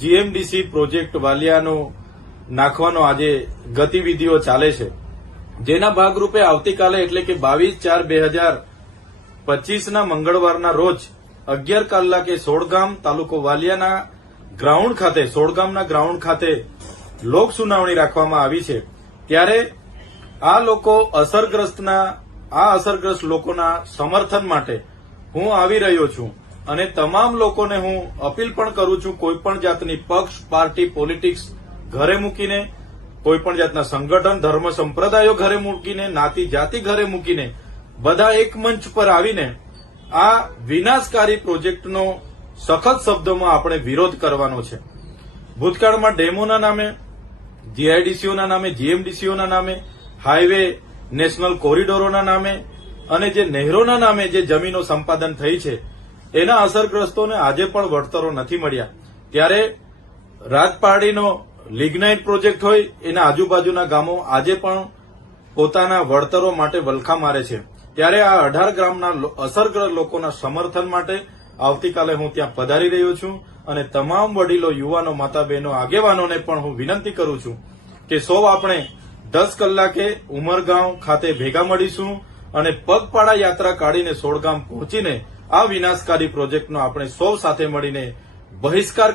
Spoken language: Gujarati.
જીએમડીસી પ્રોજેક્ટ વાલિયાનો નાખવાનો આજે ગતિવિધિઓ ચાલે છે, જેના ભાગરૂપે આવતીકાલે એટલે કે 22/4/2025ના મંગળવારના રોજ 11 કલાકે સોડગામ તાલુકો વાલિયાના ગ્રાઉન્ડ ખાતે સોડગામના ગ્રાઉન્ડ ખાતે લોક સુનાવણી રાખવામાં આવી છે। ત્યારે આ અસરગ્રસ્ત લોકોના સમર્થન માટે હું આવી રહ્યો છું અને તમામ લોકોને હું અપીલ પણ કરું છું, કોઈપણ જાતની પક્ષ પાર્ટી પોલિટિક્સ ઘરે મૂકીને, કોઈપણ જાતના સંગઠન ધર્મ સંપ્રદાયો ઘરે મૂકીને, નાતી જાતિ ઘરે મૂકીને બધા એક મંચ પર આવીને આ વિનાશકારી પ્રોજેક્ટનો સખત શબ્દોમાં આપણે વિરોધ કરવાનો છે। ભૂતકાળમાં ડેમોના નામે, જીઆઈડીસીઓના નામે, જીએમડીસીઓના નામે, હાઈવે નેશનલ કોરિડોરોના નામે અને જે નહેરોના નામે જે જમીનો સંપાદન થઈ છે એના અસરગ્રસ્તોને આજે પણ વળતરો નથી મળ્યા। ત્યારે રાજપારડીનો લિગ્નાઇટ પ્રોજેક્ટ હોય, એના આજુબાજુના ગામો આજે પણ પોતાના વળતરો માટે વલખા મારે છે। ત્યારે આ 18 ગામના અસરગ્રસ્ત લોકોના સમર્થન માટે આવતીકાલે હું ત્યાં પધારી રહ્યો છું અને તમામ વડીલો, યુવાનો, માતા બહેનો, આગેવાનોને પણ હું વિનંતી કરું છું કે સૌ આપણે 10 કલાકે ઉમરગાંવ ખાતે ભેગા મળીશું અને પગપાળા યાત્રા કાઢીને સોડગામ પહોંચીને આ વિનાશકારી પ્રોજેક્ટનો આપણે સૌ સાથે મળીને બહિષ્કાર